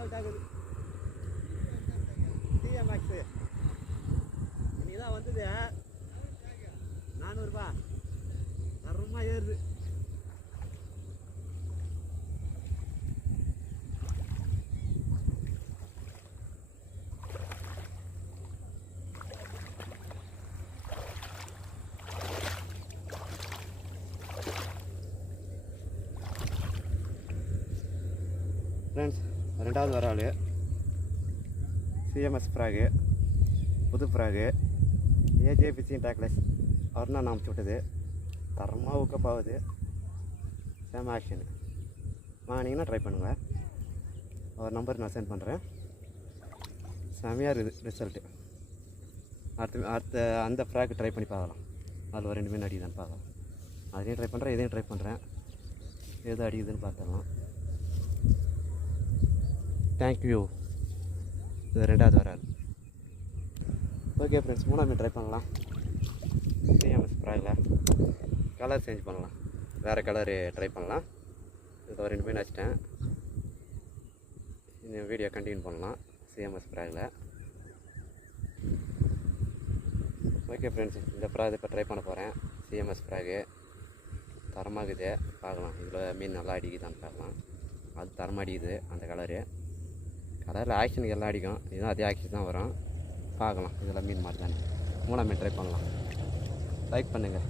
Result ஆகுது. TMX இன்னைக்கு தான் வந்தது. 400 ரூபா தரமாக ஏறுது. ஃப்ரெண்ட்ஸ், ரெண்டாவது வர ஆள் சிஎம்எஸ் ஃப்ராகு, புது ஃப்ராகு, ஏஜே ஃபிஷிங் டேக்லெஸ். அவர் தான் நான் அமுச்சு விட்டது. தரமாக ஊக்கப் ஆகுது. சேம் ஆக்ஷன் வாங்கினீங்கன்னா ட்ரை பண்ணுங்கள். அவர் நம்பர் நான் சென்ட் பண்ணுறேன். செமையாக இருக்குது ரிசல்ட்டு. அடுத்த அந்த ஃப்ராக் ட்ரை பண்ணி பார்க்கலாம். அதில் ஒரு 2 மீன் அடிக்குதான்னு பார்க்கலாம். அதையும் ட்ரை பண்ணுறேன், இதையும் ட்ரை பண்ணுறேன். எது அடிக்குதுன்னு பார்த்துடலாம். தேங்க்யூ. இது ரெண்டாவது வராது. ஓகே ஃப்ரெண்ட்ஸ், 3ஆம் மீன் ட்ரை பண்ணலாம். சிஎம்எஸ் ஃப்ராகில் கலர் சேஞ்ச் பண்ணலாம், வேறு கலரு ட்ரை பண்ணலாம். இதில் ஒரு 2 மீன் வச்சிட்டேன். இந்த வீடியோ கண்டினியூ பண்ணலாம் சிஎம்எஸ் ஃப்ராகில். ஓகே ஃப்ரெண்ட்ஸ், இந்த ஃப்ராக் இப்போ ட்ரை பண்ண போகிறேன். சிஎம்எஸ் ஃப்ராகு தரமாகுது, பார்க்கலாம். இதில் மீன் நல்லா அடிக்குதான்னு பார்க்கலாம். அது தரமாக அடிக்குது. அந்த கலரில் ஆக்ஷனுக்கு எல்லாம் அடிக்கும். இதுதான் அதே ஆக்ஷன் தான் வரும். பார்க்கலாம் இதில் மீன் மாதிரி தானே. 3ஆம் மீன் ட்ரை பண்ணலாம். லைக் பண்ணுங்கள்.